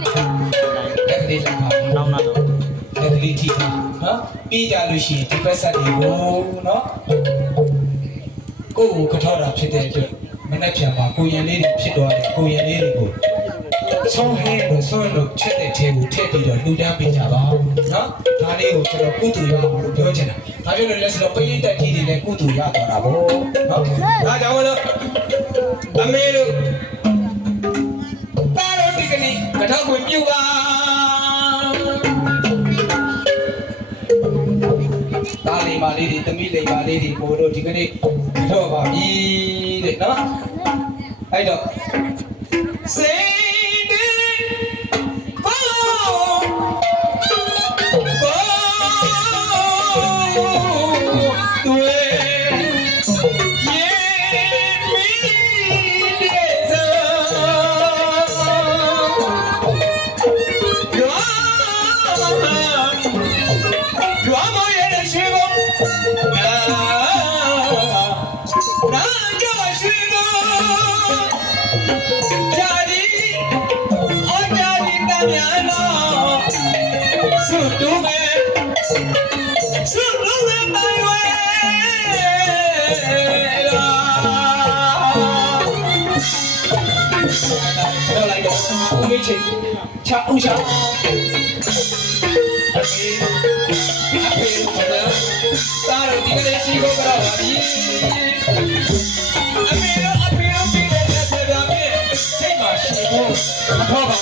လက်ကလေးလောက်ပါနောက်လက်ကလေးထိနော်ပြီးကြလို့ရှိရင်ဒီဘက်ဆက်တွေကိုနော်ကိုယ်ကိုကထောက်တာဖြစ်တဲ့အတွက်မနေ့ပြန်မှာကိုရင်လေးတွေဖြစ်သွားတယ်ကိုရင်လေးတွေကိုဆုံးဟဲလို့ဆုံးလို့ချက်တဲ့ထဲကိုထည့်ပြီးတော့လူတန်းပေးကြပါနော်ဒါလေးကိုကျွန်တော်ကုတူရအောင်လို့ပြောချင်တာဒါကြောင့်လည်းဆိုတော့ပရင်တက်ကြီးတွေလည်းကုတူရသွားတာဗောနော်ဒါကြောင့်လို့အမေတို့တားတော့ဒီကနေ့ကထောက်ကိုပြုပါဒါလေးပါလေးတွေတမိလေးပါလေးတွေကိုတို့ဒီကနေ့တော့ပါပြီတဲ့နော်အဲ့တော့စေချာဦးချာအဖေမလားတားဒီကလေးရှိခိုးကြတာပါပြီအဖေတို့ပြီးတဲ့ဆက်ပြပြစိတ်မှာရှိဖို့မထောက်ပါ